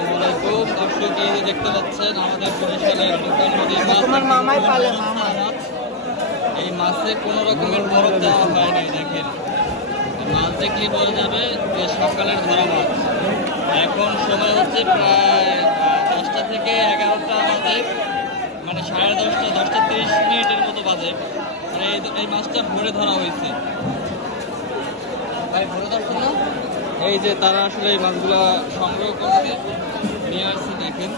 আসসালামু আলাইকুম দর্শক, এই যে দেখতে পাচ্ছেন আমাদের বরিশালের দোকান নদীর মাছ। এই মাছে কোনো রকমের বরফ দেওয়া হয় নাই। দেখেন, মাছ দেখলে বলা যাবে যে সকালের ধরা মাছ। এখন সময় হচ্ছে প্রায় 10টা থেকে 11টা বাজে, মানে 10:30, 10টা 30 মতো বাজে। মানে এই মাছটা ভোরে ধরা হয়েছে। ভাই ভোরে ধরছেন না? এই যে তারা আসলে এই মাছগুলা সংগ্রহ করতে নিয়ে আসছে। দেখেন,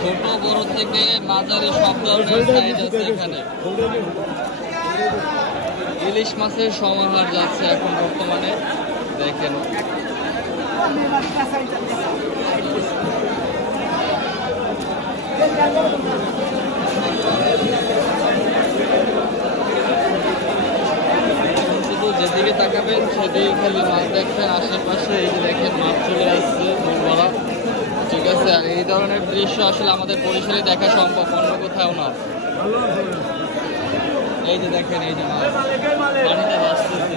ছোট বড় থেকে মাঝারি সব ধরনের সাইজ আছে এখানে। ইলিশ মাছের সমাহার যাচ্ছে এখন বর্তমানে। দেখেন, শুধু যেদিকে তাকাবেন সেদিকে খালি মাছ দেখবেন। আশেপাশে এই যে দেখেন মাছ চলে আসছে ভোরবেলা। ঠিক আছে, আর এই ধরনের দৃশ্য আসলে আমাদের বরিশালে দেখা সম্ভব, অন্য কোথাও না। এই যে দেখেন, এই যে মাছ পানিতে ভাসতেছে।